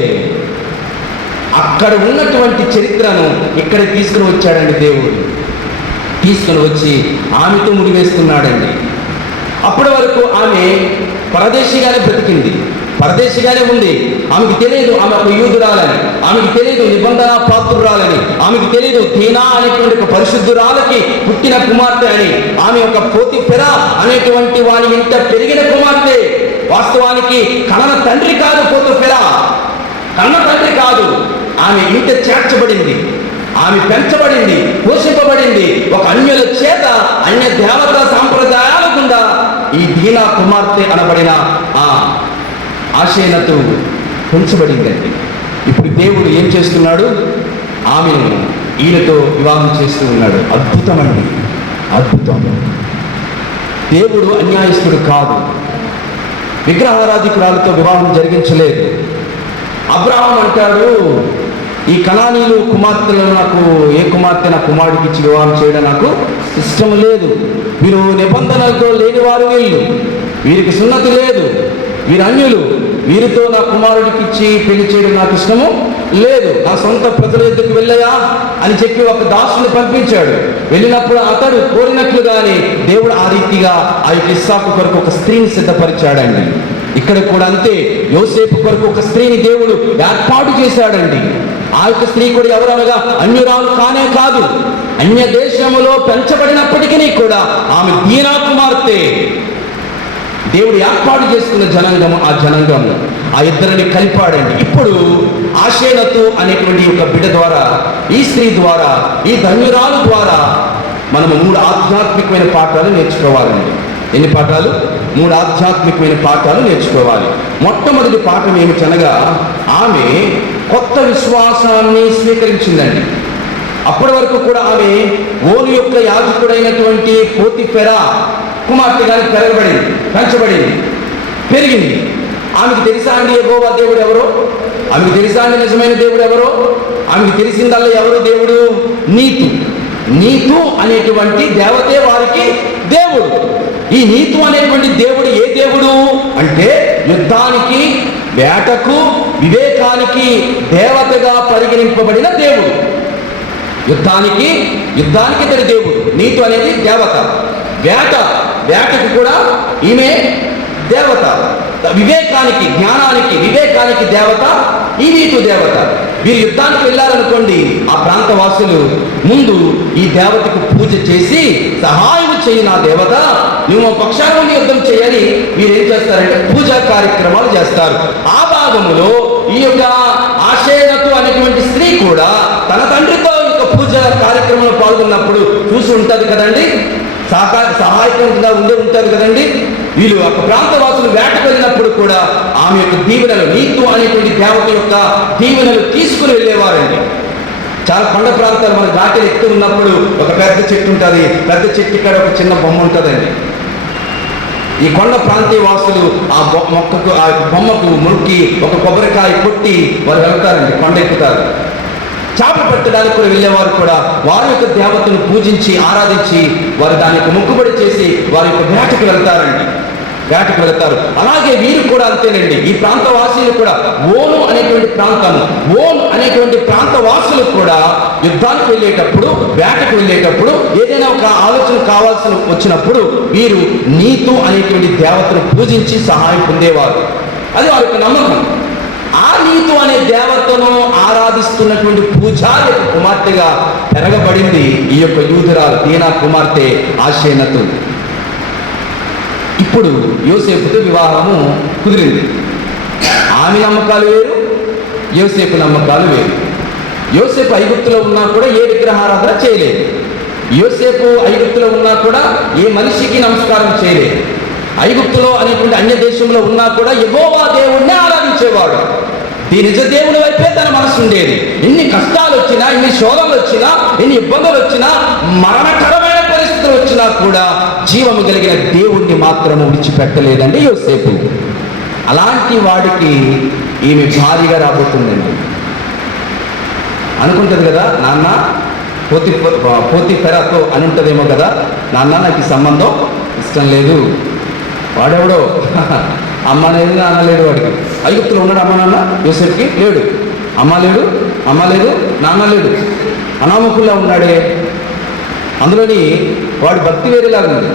అక్కడ ఉన్నటువంటి చరిత్రను ఇక్కడ తీసుకుని వచ్చాడండి దేవుడు. తీసుకుని వచ్చి ఆమెతో ముడివేస్తున్నాడండి. అప్పటి వరకు ఆమె పరదేశిగానే బ్రతికింది, పరదేశిగానే ఉంది. ఆమెకు తెలియదు ఆమె ఒక యూదురాలని, ఆమెకు తెలియదు నిబంధన పాత్రురాలని, ఆమెకు తెలియదు దీనా అనేటువంటి ఒక పరిశుద్ధురాలకి పుట్టిన కుమార్తె అని. ఆమె ఒక పోతీఫెరా అనేటువంటి వాని ఇంట పెరిగిన కుమార్తె. వాస్తవానికి కన్న తండ్రి కాదు పోతీఫెరా, కన్న తండ్రి కాదు. ఆమె ఇంట చేర్చబడింది, ఆమె పెంచబడింది, పోషింపబడింది. ఒక అన్యుల చేత, అన్య దేవతా సాంప్రదాయాల గుండా ఈ దీనా కుమార్తె అనబడిన ఆ ఆషేనతు పెంచబడిందండి. ఇప్పుడు దేవుడు ఏం చేస్తున్నాడు? ఆమెను ఈయనతో వివాహం చేస్తూ ఉన్నాడు. అద్భుతం అండి, అద్భుతం. దేవుడు అన్యాయస్తుడు కాదు, విగ్రహారాధికురాలతో వివాహం జరిగించలేదు. అబ్రహాం అంటాడు, ఈ కనానీయులు కుమార్తెలను నాకు ఏ కుమార్తె నా కుమారుడికి ఇచ్చి వివాహం చేయడం నాకు ఇష్టం లేదు. వీరు నిబంధనలతో లేని వారు, వీరికి సున్నతి లేదు, వీరు అన్యులు, వీరితో నా కుమారుడికి ఇచ్చి పెళ్లి చేయడం నాకు ఇష్టము లేదు. నా సొంత ప్రజల ఎద్దుకు వెళ్ళయా అని చెప్పి ఒక దాసుని పంపించాడు. వెళ్ళినప్పుడు అతడు కోరినట్లుగానే దేవుడు ఆ రీతిగా ఆ యొక్క ఇస్సాకు కొరకు ఒక స్త్రీని సిద్ధపరిచాడండి. ఇక్కడ కూడా అంతే, యోసేపు కొరకు ఒక స్త్రీని దేవుడు ఏర్పాటు చేశాడండి. ఆ యొక్క స్త్రీ కూడా ఎవరనగా అన్యురాలు కానే కాదు, అన్య దేశములో పెంచబడినప్పటికీ కూడా ఆమె దీనా కుమార్తె. దేవుడు ఏర్పాటు చేసుకున్న జనాంగము ఆ జనాంగము, ఆ ఇద్దరిని కలిపాడండి. ఇప్పుడు ఆషేనతు అనేటువంటి ఒక బిడ్డ ద్వారా, ఈ స్త్రీ ద్వారా, ఈ ధన్యురాలు ద్వారా మనము 3 ఆధ్యాత్మికమైన పాఠాలు నేర్చుకోవాలండి. ఎన్ని పాఠాలు? 3 ఆధ్యాత్మికమైన పాఠాలు నేర్చుకోవాలి. మొట్టమొదటి పాఠం ఏమిటనగా, ఆమె కొత్త విశ్వాసాన్ని స్వీకరించిందండి. అప్పటి వరకు కూడా ఆమె ఓను యొక్క యాజకుడైనటువంటి పోతిఫెరా కుమార్తెగాని పెంచబడింది, పెరిగింది. ఆమెకు తెలుసా అండి యెహోవా దేవుడు ఎవరో? ఆమెకు తెలుసా అండి నిజమైన దేవుడు ఎవరో? ఆమెకు తెలిసిందల్లా ఎవరు దేవుడు? నీతు అనేటువంటి దేవతే వారికి దేవుడు. ఈ నీతు అనేటువంటి దేవుడు ఏ దేవుడు అంటే, యుద్ధానికి, వేటకు, వివేకానికి దేవతగా పరిగణింపబడిన దేవుడు. యుద్ధానికి ఇతడి దేవుడు. నీతు అనేది దేవత. వేటకు కూడా ఈమె దేవత. వివేకానికి, జ్ఞానానికి, వివేకానికి దేవత ఈ నీతు దేవత. వీరు యుద్ధానికి వెళ్ళారనుకోండి, ఆ ప్రాంత వాసులు ముందు ఈ దేవతకు పూజ చేసి, సహాయం చేయి నా దేవత, నువ్వు మా పక్షాన ఉండి యుద్ధం చేయని వీరేం చేస్తారంటే పూజా కార్యక్రమాలు చేస్తారు. ఆ భాగములో ఈ యొక్క ఆషేనతు అనేటువంటి స్త్రీ కూడా తన తండ్రితో యొక్క పూజా కార్యక్రమంలో పాల్గొన్నప్పుడు చూసి ఉంటుంది కదండి, సహాయకంగా ఉంటారు కదండి. వీళ్ళు ఒక ప్రాంతవాసులు వేటకు వెళ్ళినప్పుడు కూడా ఆమె యొక్క దీవెనలు, నీతు అనేటువంటి దేవత యొక్క దీవెనలు తీసుకుని వెళ్ళేవారండి. చాలా కొండ ప్రాంతాలు మన ఘాటీలు ఎక్కువ ఉన్నప్పుడు ఒక పెద్ద చెట్టు ఉంటుంది, పెద్ద చెట్టు ఇక్కడ ఒక చిన్న బొమ్మ ఉంటుందండి. ఈ కొండ ప్రాంతీయ వాసులు ఆ బొమ్మకు మురికి ఒక కొబ్బరికాయ కొట్టి వారు వెళ్తారండి, కొండ ఎక్కుతారు. చేపలు పట్టడానికి కూడా వెళ్ళేవారు కూడా వారి యొక్క దేవతను పూజించి ఆరాధించి వారు దానికి మొక్కుబడి చేసి వారి యొక్క వేటకు వెళ్తారు. అలాగే వీరు కూడా అంతేనండి. ఈ ప్రాంతవాసులు కూడా ఓను అనేటువంటి ప్రాంతవాసులు కూడా యుద్ధానికి వెళ్ళేటప్పుడు, వేటకు వెళ్ళేటప్పుడు ఏదైనా ఒక ఆలోచన కావాల్సి వచ్చినప్పుడు వీరు నీతు అనేటువంటి దేవతను పూజించి సహాయం పొందేవారు. అది వారి యొక్క నమ్మకం. ఆ నీతు అనే దేవతను ఆరాధిస్తున్నటువంటి పూజారి కుమార్తెగా పెరగబడింది ఈ యొక్క యూదురాలు దీనా కుమార్తె ఆషేనతు. ఇప్పుడు యోసేపుతో వివాహము కుదిరింది. ఆమె నమ్మకాలు వేరు, యోసేపు నమ్మకాలు వేరు. యోసేపు ఐగుప్తులో ఉన్నా కూడా ఏ విగ్రహారాధన చేయలేదు. యోసేపు ఐగుప్తులో ఉన్నా కూడా ఏ మనిషికి నమస్కారం చేయలేదు. ఐగుప్తులో అనేటువంటి అన్య దేశంలో ఉన్నా కూడా యెహోవా దేవుణ్ణి ఆరాధించేవాడు. ఈ నిజ దేవుని వైపే తన మనసు ఉండేది. ఎన్ని కష్టాలు వచ్చినా, ఎన్ని శోధనలు వచ్చినా, ఎన్ని ఇబ్బందులు వచ్చినా, మరణకరమైన పరిస్థితులు వచ్చినా కూడా జీవము కలిగిన దేవుణ్ణి మాత్రము విడిచిపెట్టలేదండి యోసేపు. అలాంటి వాడికి ఈమె భార్యగా రాబోతుందండి. అనుకుంటుంది కదా, నాన్న పోతిఫెరాతో అని ఉంటుందేమో కదా, నాన్న నాకు ఈ సంబంధం ఇష్టం లేదు. వాడెవడో అమ్మ లేదు, నాన్న లేడు. వాడికి ఐగుప్తులో ఉన్నాడు అమ్మ నాన్న, యోసేపుకి లేడు. అమ్మ లేదు, నాన్న లేడు, అనామకుల్లా ఉన్నాడే. అందులోని వాడి భక్తి వేరేలాగుంది,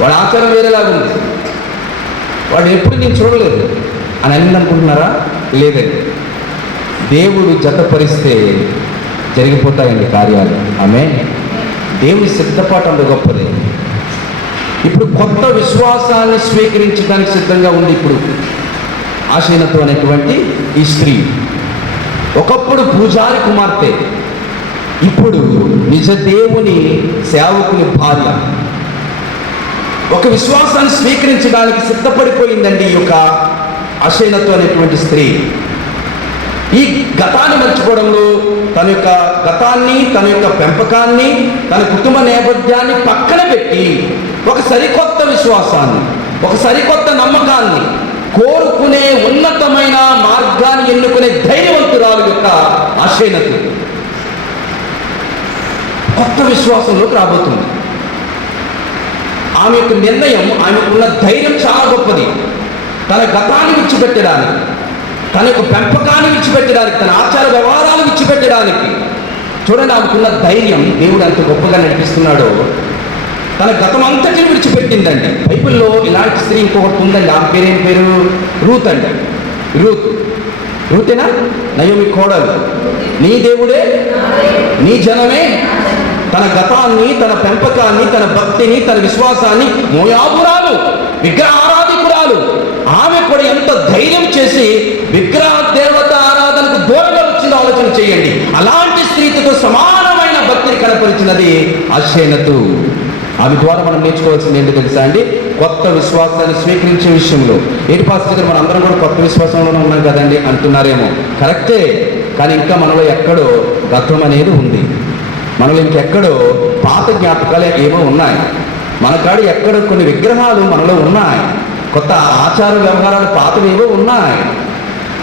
వాడి ఆచారం వేరేలాగుంది, వాడు ఎప్పుడు నేను చూడలేదు అని అనుకుంటున్నారా? లేదండి. దేవుడు జతపరిస్తే జరిగిపోతాయండి కార్యాలు. ఆమె దేవుడి సిద్ధపాటు అంత గొప్పది. ఇప్పుడు కొత్త విశ్వాసాన్ని స్వీకరించడానికి సిద్ధంగా ఉంది ఇప్పుడు ఆషేనతు అనేటువంటి ఈ స్త్రీ. ఒకప్పుడు పూజారి కుమార్తె, ఇప్పుడు నిజ దేవుని సేవకుని భార్య. ఒక విశ్వాసాన్ని స్వీకరించడానికి సిద్ధపడిపోయిందండి ఈ యొక్క ఆషేనతు అనేటువంటి స్త్రీ. ఈ గతాన్ని మర్చిపోవడంలో తన యొక్క గతాన్ని, తన యొక్క పెంపకాన్ని, తన కుటుంబ నేపథ్యాన్ని పక్కన పెట్టి ఒక సరికొత్త విశ్వాసాన్ని, ఒక సరికొత్త నమ్మకాన్ని కోరుకునే ఉన్నతమైన మార్గాన్ని ఎన్నుకునే ధైర్యవంతురాలు యొక్క ఆషేనతు కొత్త విశ్వాసంలోకి రాబోతుంది. ఆమె యొక్క నిర్ణయం, ఆమెకున్న ధైర్యం చాలా గొప్పది. తన గతాన్ని విడిచిపెట్టడానికి, తన యొక్క పెంపకాన్ని విడిచిపెట్టడానికి, తన ఆచార వ్యవహారాలు విడిచిపెట్టడానికి చూడండి ఆమెకున్న ధైర్యం. దేవుడు అంత గొప్పగా నడిపిస్తున్నాడో. తన గతం అంతటిని విడిచిపెట్టిందండి. బైబిల్లో ఇలాంటి స్త్రీ ఇంకొకటి ఉందండి. ఆమె పేరేం పేరు? రూత్ అండి. రూతేనా? నయోమి కోడలు. నీ దేవుడే, నీ జనమే తన గతాన్ని, తన పెంపకాన్ని, తన భక్తిని, తన విశ్వాసాన్ని, మోయాబురాలు, విగ్రహ ఆరాధికురాలు, ఆమె కూడా ఎంత ధైర్యం చేసి విగ్రహ దేవత ఆరాధనకు దూరంగా వచ్చిందో ఆలోచన చేయండి. అలాంటి స్త్రీతో సమానమైన భక్తిని కనపరిచినది అక్షయనతు. ఆమె ద్వారా మనం నేర్చుకోవాల్సింది ఏంటో తెలుసా అండి? కొత్త విశ్వాసాన్ని స్వీకరించే విషయంలో. ఏంటి పాస్టర్ గారు, మన అందరం కూడా కొత్త విశ్వాసంలోనే ఉన్నాం కదండి అంటున్నారేమో. కరెక్టే, కానీ ఇంకా మనలో ఎక్కడో గతం అనేది ఉంది. మనలో ఇంకెక్కడో పాత జ్ఞాపకాలు ఏమో ఉన్నాయి. మన కాడ ఎక్కడో కొన్ని విగ్రహాలు మనలో ఉన్నాయి. కొత్త ఆచార వ్యవహారాలు పాతవేవో ఉన్నాయి.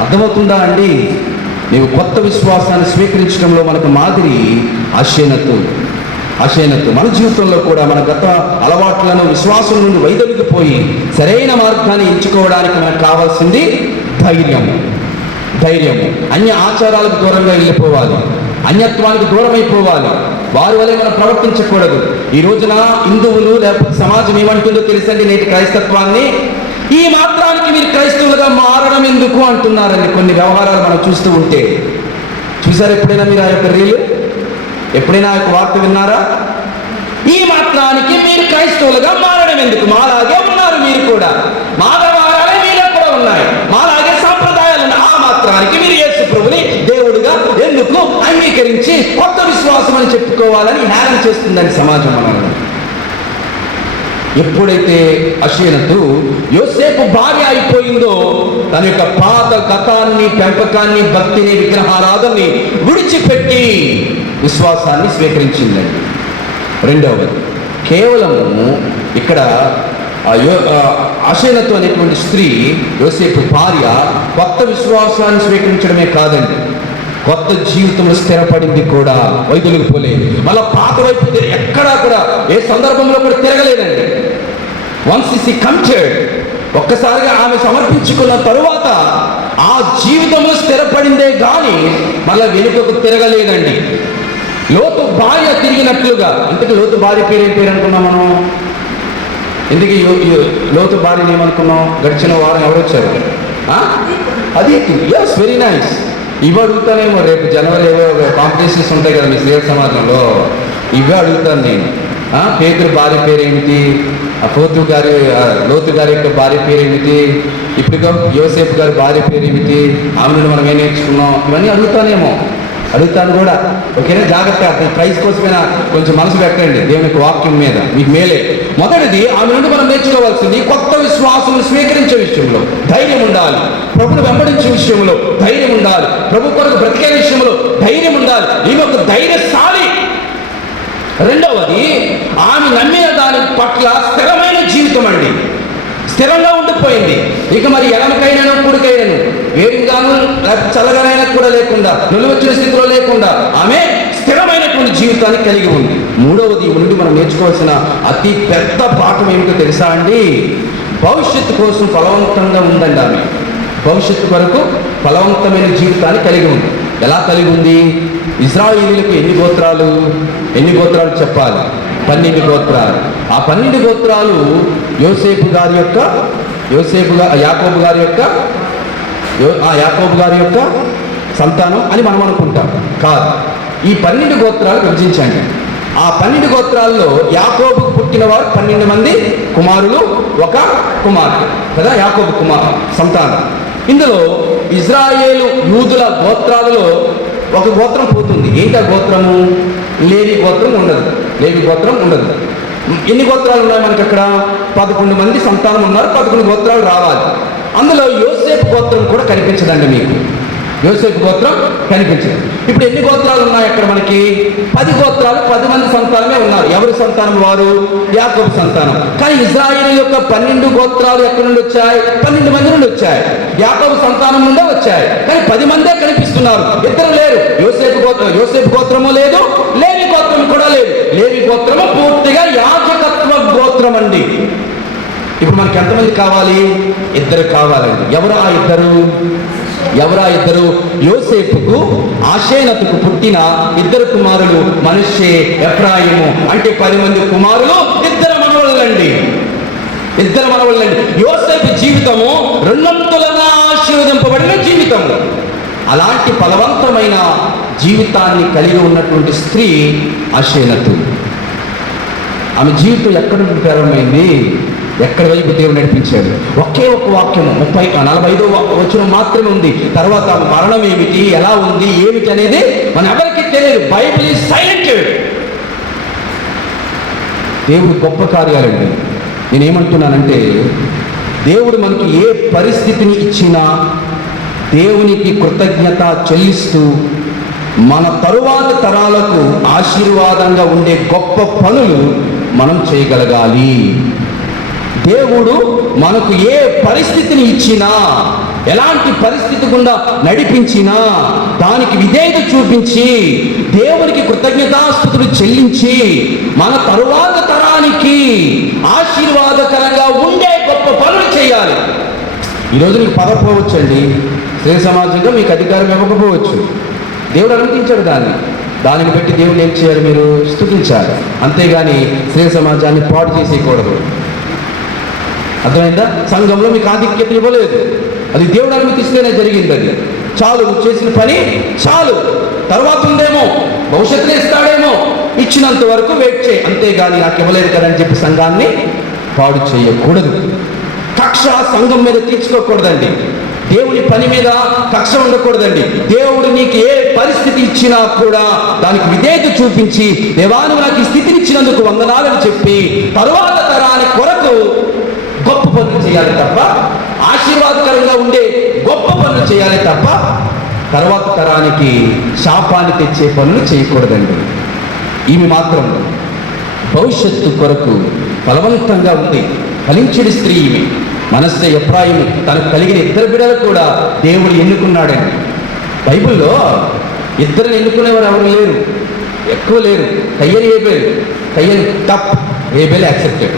అర్థమవుతుందా అండి? నీవు కొత్త విశ్వాసాన్ని స్వీకరించడంలో మనకు మాదిరి అక్షయనతు. మన జీవితంలో కూడా మన గత అలవాట్లను, విశ్వాసం నుండి వైదొలిగిపోయి సరైన మార్గాన్ని ఎంచుకోవడానికి మనకు కావాల్సింది ధైర్యము. అన్య ఆచారాలకు దూరంగా వెళ్ళిపోవాలి, అన్యత్వానికి దూరం అయిపోవాలి. వారి వల్లే మనం ప్రవర్తించకూడదు. ఈ రోజున హిందువులు లేకపోతే సమాజం ఏమంటుందో తెలుసండి, నేటి క్రైస్తత్వాన్ని ఈ మాత్రానికి మీరు క్రైస్తవులుగా మారడం ఎందుకు అంటున్నారండి. కొన్ని వ్యవహారాలు మనం చూస్తూ ఉంటే. చూసారు ఎప్పుడైనా మీరు ఆ యొక్క రీలు? ఎప్పుడైనా ఆ యొక్క వార్త విన్నారా? ఈ మాత్రానికి మీరు క్రైస్తవులుగా మారడం ఎందుకు? మాలాగే ఉన్నారు మీరు కూడా, మా వ్యవహారాలే మీలో కూడా ఉన్నాయి, మాలాగే సాంప్రదాయాలు ఉన్నాయి. ఆ మాత్రానికి మీరు యేసు ప్రభుని దేవుడుగా ఎందుకు అంగీకరించి కొత్త విశ్వాసం అని చెప్పుకోవాలని హేళన చేస్తుందని సమాజం మనల్ని. ఎప్పుడైతే అక్షయనతు యోసేపు భార్య అయిపోయిందో తన యొక్క పాత గతాన్ని, పెంపకాన్ని, భక్తిని, విగ్రహారాధనని విడిచిపెట్టి విశ్వాసాన్ని స్వీకరించిందండి. రెండవది, కేవలము ఇక్కడ అక్షయనతు అనేటువంటి స్త్రీ, యోసేపు భార్య, కొత్త విశ్వాసాన్ని స్వీకరించడమే కాదండి, కొత్త జీవితంలో స్థిరపడింది కూడా, వైదొలిగిపోలేదు. మళ్ళీ పాత వైపు ఎక్కడా కూడా ఏ సందర్భంలో కూడా తిరగలేదండి. వన్స్ ఇస్ కమిటెడ్, ఒక్కసారిగా ఆమె సమర్పించుకున్న తరువాత ఆ జీవితంలో స్థిరపడిందే కానీ మళ్ళీ వెనుకకు తిరగలేదండి. లోతు భార్య తిరిగినట్లుగా. ఇంతకీ లోతు భార్య పేరు ఏం పేరు అనుకున్నాం మనం? ఎందుకు లోతు భార్యని ఏమనుకున్నాం? గడిచిన వారం ఎవరు వచ్చారు? అది ఎస్, వెరీ నైస్. ఇవి అడుగుతానేమో రేపు జనవరి ఏవో కాంపిటీషన్స్ ఉంటాయి కదా మీ స్త్రీ సమాజంలో, ఇవే అడుగుతాను నేను. పేతురు భార్య పేరు ఏమిటి? లోతు గారి యొక్క భార్య పేరు ఏమిటి? ఇప్పుడు యోసేపు గారి భార్య పేరు ఏమిటి? ఆమె నుండి మనం ఏం నేర్చుకున్నాం? ఇవన్నీ అడుగుతాను కూడా. ఓకేనా? జాగ్రత్తగా ప్రైజ్ కోసమైనా కొంచెం మనసు పెట్టండి దేవుని యొక్క వాక్యం మీద, మీకు మేలే. మొదటిది, ఆమె నుండి మనం నేర్చుకోవాల్సింది కొత్త విశ్వాసం స్వీకరించే విషయంలో ధైర్యం ఉండాలి, ప్రభుని వెంబడించే విషయంలో ధైర్యం ఉండాలి, ప్రభు కొరకు బ్రతికే విషయంలో ధైర్యం ఉండాలి. ఈమె ఒక ధైర్యశాలి. రెండవది, ఆమె నమ్మిన దాని పట్ల స్థిరమైన జీవితం అండి. స్థిరంగా ఉండిపోయింది. ఇక మరి ఎడమకైనాను కుడికైనాను, వేడిగాను చల్లగానైనా కూడా లేకుండా, నిలువచ్చిన స్థితిలో లేకుండా ఆమె స్థిరమైనటువంటి జీవితాన్ని కలిగి ఉంది. మూడవది, నుండి మనం నేర్చుకోవాల్సిన అతి పెద్ద పాఠం ఏమిటో తెలుసా అండి? భవిష్యత్తు కోసం ఫలవంతంగా ఉందండి. ఆమె భవిష్యత్తు కొరకు ఫలవంతమైన జీవితాన్ని కలిగి ఉంది. ఎలా కలిగి ఉంది? ఇశ్రాయేలీయులకు ఎన్ని గోత్రాలు చెప్పాలి? 12 గోత్రాలు. ఆ 12 గోత్రాలు యాకోబు గారి యొక్క సంతానం అని మనం అనుకుంటాం. కాదు, ఈ 12 గోత్రాలు విభజించండి. ఆ 12 గోత్రాల్లో యాకోబుకు పుట్టిన వారు 12 మంది కుమారులు, ఒక కుమార్తె కదా, యాకోబు సంతానం. ఇందులో ఇజ్రాయేలు యూదుల గోత్రాలలో ఒక గోత్రం పోతుంది. ఏంటి ఆ గోత్రము? లేవి గోత్రం ఉండదు. ఎన్ని గోత్రాలు ఉన్నాయి మనకి అక్కడ? 11 మంది సంతానం ఉన్నారు, 11 గోత్రాలు రావాలి. అందులో యోసేపు గోత్రం కూడా కనిపించదండి మీకు. యోసేపు గోత్రం కనిపించదు. ఇప్పుడు ఎన్ని గోత్రాలు ఉన్నాయి అక్కడ మనకి? 10 గోత్రాలు, 10 మంది సంతానమే ఉన్నారు. ఎవరి సంతానం? వారు యాకోబు సంతానం. కానీ ఇశ్రాయేలు యొక్క 12 గోత్రాలు ఎక్కడి నుండి వచ్చాయి? 12 మంది నుండి వచ్చాయి. యాకోబు సంతానం నుండే వచ్చాయి. కానీ 10 మందే కనిపిస్తున్నారు, ఇద్దరు లేరు. యోసేపు గోత్రము లేదు, లేవి గోత్రం కూడా లేదు. లేవి గోత్రము పూర్తిగా యాజకత్వ గోత్రం అండి. ఇప్పుడు మనకి ఎంతమంది కావాలి? 2 కావాలండి. ఎవరు ఆ ఇద్దరు? యోసేపుకు అక్షయనతుకు పుట్టిన 2 కుమారులు మనష్షే, ఎఫ్రాయిము. అంటే 10 మంది కుమారులు, 2 మనవళ్ళండి. యోసేపు జీవితము 2 ఆశీర్వదింపబడిన జీవితము. అలాంటి ఫలవంతమైన జీవితాన్ని కలిగి ఉన్నటువంటి స్త్రీ ఆషేనతు. ఆమె జీవితం ఎక్కడ నుండి ప్రారంభమైంది, ఎక్కడి వైపు దేవుడు నడిపించాడు. ఒకే ఒక వాక్యము 45వ వచనం మాత్రమే ఉంది. తర్వాత మరణం ఏమిటి, ఎలా ఉంది, ఏమిటి అనేది మన ఎవరికి తెలియదు. Bible is silent. దేవుడు గొప్ప కార్యాలండి. నేనేమంటున్నానంటే, దేవుడు మనకి ఏ పరిస్థితిని ఇచ్చినా దేవునికి కృతజ్ఞత చెల్లిస్తూ మన తరువాత తరాలకు ఆశీర్వాదంగా ఉండే గొప్ప పనులు మనం చేయగలగాలి. దేవుడు మనకు ఏ పరిస్థితిని ఇచ్చినా, ఎలాంటి పరిస్థితి గుండా నడిపించినా దానికి విధేయత చూపించి దేవునికి కృతజ్ఞతాస్తుతులు చెల్లించి మన తరువాత తరానికి ఆశీర్వాదకరంగా ఉండే గొప్ప పనులు చేయాలి. ఈరోజు నీకు పదవి పోవచ్చండి, స్త్రీ సమాజంగా మీకు అధికారం ఇవ్వకపోవచ్చు. దేవుడు అనుమతించాడు దానిని బట్టి దేవుడు ఏం చేయాలి, మీరు స్తుతించాలి. అంతేగాని స్త్రీ సమాజాన్ని పాడు చేసేయకూడదు. అర్థమైందా? సంఘంలో మీకు ఆధిక్యత ఇవ్వలేదు, అది దేవుడు అనుమతిస్తేనే జరిగింది. అది చాలు, నువ్వు చేసిన పని చాలు, తర్వాత ఉందేమో, భవిష్యత్తులో ఇస్తాడేమో, ఇచ్చినంత వరకు వెయిట్ చేయి. అంతేగాని నాకు ఇవ్వలేదు కదని చెప్పి సంఘాన్ని పాడు చేయకూడదు. కక్ష సంఘం మీద తీర్చుకోకూడదండి. దేవుని పని మీద కక్ష ఉండకూడదండి. దేవుడు నీకు ఏ పరిస్థితి ఇచ్చినా కూడా దానికి విధేయత చూపించి, దేవాను నాకు ఈ స్థితిని ఇచ్చినందుకు వందనాలని చెప్పి తరువాత తరాని కొరకు గొప్ప పనులు చేయాలి తప్ప, ఆశీర్వాదకరంగా ఉండే గొప్ప పనులు చేయాలి తప్ప తర్వాత తరానికి శాపాన్ని తెచ్చే పనులు చేయకూడదండి. ఈమె మాత్రం భవిష్యత్తు కొరకు బలవంతంగా ఉంది. ఫలించడి స్త్రీ ఈమె. మనస్సే ఎఫ్రాయిము తనకు కలిగిన 2 బిడ్డలు కూడా దేవుడు ఎన్నుకున్నాడండి. బైబిల్లో 2 ఎన్నుకునేవారు ఎవరు లేరు, ఎక్కువ లేరు. కయ్యని ఏబేలు, కయ్యని టప్, ఏబేలు యాక్సెప్టెడ్.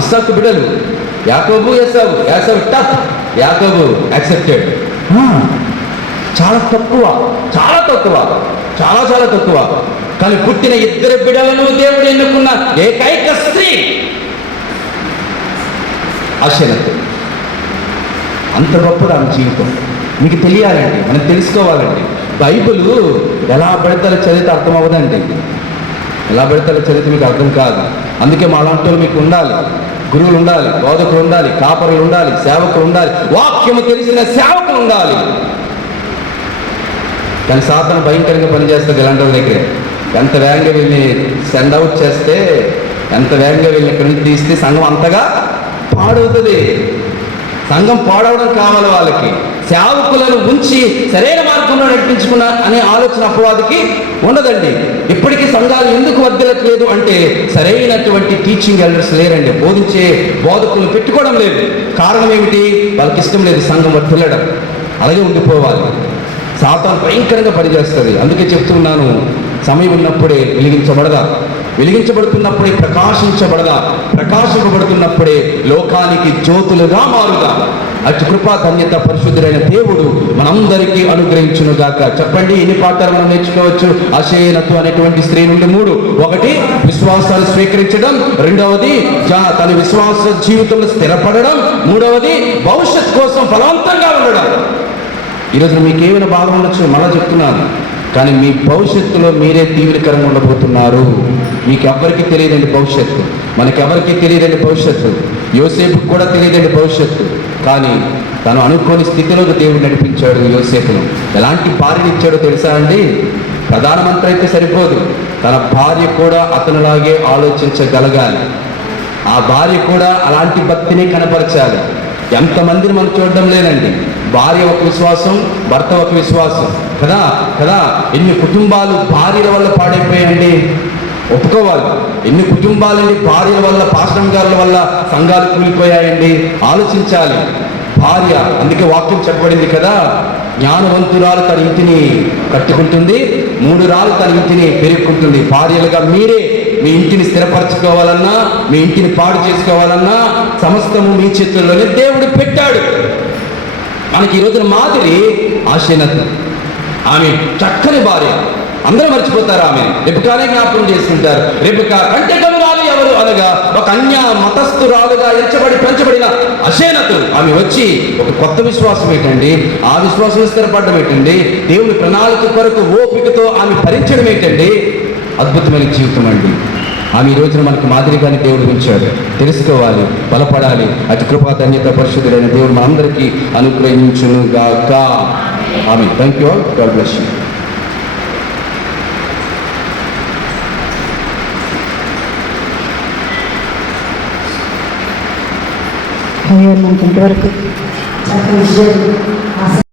ఇస్సాకు బిడ్డలు యాకోబు, ఏసావు, ఏసావు టప్, యాకోబు యాక్సెప్టెడ్. చాలా తక్కువ, చాలా తక్కువ, చాలా చాలా తక్కువ. కానీ పుట్టిన 2 బిడ్డలను దేవుడు ఎన్నుకున్న ఏకైక స్త్రీ ఆశీర్వదం. అంత గొప్పది ఆమె జీవితం. మీకు తెలియాలండి, మనం తెలుసుకోవాలండి. బైబిల్ ఎలా పడితే చదివితే అర్థం అవ్వదండి, ఎలా పడితే చదివితే మీకు అర్థం కాదు. అందుకే మా లాంటి వాళ్ళు మీకు ఉండాలి, గురువులు ఉండాలి, బోధకులు ఉండాలి, కాపరులు ఉండాలి, సేవకులు ఉండాలి, వాక్యము తెలిసిన సేవకులు ఉండాలి. కానీ సాతాను భయంకరంగా పనిచేస్తుంది ఇలాంటి వాళ్ళ దగ్గరే. ఎంత వేగంగా వీళ్ళని సెండ్ అవుట్ చేస్తే, ఎంత వేగంగా వీళ్ళని ఇక్కడి నుంచి తీస్తే సంఘం అంతగా పాడవుతుంది. సంఘం పాడవడం కావాలి వాళ్ళకి. సేవకులను ఉంచి సరైన మార్గంలో నడిపించుకున్న అనే ఆలోచన అపవాదికి ఉండదండి. ఇప్పటికీ సంఘాలు ఎందుకు వర్ధిల్లట్లేదు అంటే సరైనటువంటి టీచింగ్ ఎల్డర్స్ లేరండి, బోధించే బోధకులను పెట్టుకోవడం లేదు. కారణం ఏమిటి? వాళ్ళకి ఇష్టం లేదు సంఘం వర్ధిల్లడం, అలాగే ఉండిపోవాలి. సాతాను భయంకరంగా పనిచేస్తుంది. అందుకే చెప్తున్నాను, సమయం ఉన్నప్పుడే వెలిగించబడదా, వెలిగించబడుతున్నప్పుడే ప్రకాశించబడదా, ప్రకాశింపబడుతున్నప్పుడే లోకానికి జ్యోతులుగా మారుదా. అటు కృపా ధన్యత పరిశుద్ధుడైన దేవుడు మనందరికీ అనుగ్రహించునుగాక. చెప్పండి, ఎన్ని పాఠాలు మనం నేర్చుకోవచ్చు అశేనతు అనేటువంటి స్త్రీ నుండి? 3. 1 విశ్వాసాలు స్వీకరించడం, 2వది తన విశ్వాస జీవితంలో స్థిరపడడం, 3వది భవిష్యత్ కోసం బలవంతంగా ఉండడం. ఈరోజు మీకు ఏమైనా బాధ ఉండొచ్చు, మళ్ళా చెప్తున్నాను, కానీ మీ భవిష్యత్తులో మీరే తీవ్రకరంగా ఉండబోతున్నారు. మీకు ఎవరికి తెలియదండి భవిష్యత్తు, మనకెవరికి తెలియదండి భవిష్యత్తు. యోసేపుకు కూడా తెలియదండి భవిష్యత్తు, కానీ తను అనుకోని స్థితిలోకి దేవుడు నడిపించాడు యోసేపును. ఎలాంటి భార్యని ఇచ్చాడో తెలుసా అండి? ప్రధానమంత్రి అయితే సరిపోదు, తన భార్య కూడా అతనిలాగే ఆలోచించగలగాలి. ఆ భార్య కూడా అలాంటి భక్తిని కనపరచాలి. ఎంతమందిని మనం చూడడం లేదండి. భార్య ఒక విశ్వాసం, భర్త ఒక విశ్వాసం, కదా కదా. ఎన్ని కుటుంబాలు భార్యల వల్ల పాడైపోయాయండి, ఒప్పుకోవాలి. ఎన్ని కుటుంబాలండి భార్యల వల్ల, పాస్టర్ గారుల వల్ల సంఘాలు కూలిపోయాయండి. ఆలోచించాలి. భార్య, అందుకే వాక్యం చెప్పబడింది కదా, జ్ఞానవంతురాలు తన ఇంటిని కట్టుకుంటుంది, 3 రాళ్ళు తన ఇంటిని పెరుగుకుంటుంది. భార్యలుగా మీరే మీ ఇంటిని స్థిరపరచుకోవాలన్నా, మీ ఇంటిని పాడు చేసుకోవాలన్నా సమస్తము మీ చేతుల్లోనే దేవుడు పెట్టాడు. మనకి ఈ రోజున మాదిరి ఆశీనతు. ఆమె చక్కని భార్య, అందరూ మర్చిపోతారు ఆమె. రెబెకానే జ్ఞాపకం చేసుకుంటారు. రెబెకా కంటే కనురాలు ఎవరు క్రైస్తవురాలుగా, ఒక అన్య మతస్థురాలుగా ఎంచబడి పెంచబడిన అశేనతు ఆమె వచ్చి ఒక కొత్త విశ్వాసం ఏంటండి, ఆ విశ్వాసం స్థిరపడడం ఏంటండి, దేవుని ప్రణాళిక కొరకు ఓపికతో ఆమె భరించడం ఏంటండి, అద్భుతమైన జీవితం అండి. ఆమె ఈ రోజున మనకు మాదిరిగానే దేవుడు ఉంచాడు. తెలుసుకోవాలి, బలపడాలి. అటు కృపా ధన్యత పరిశుద్ధుడైన దేవుడు మనందరికీ అనుగ్రహించును గాక. ఆమె. Thank you all. God bless you. మనకి ఇంతవరకు చక్కని విషయాలు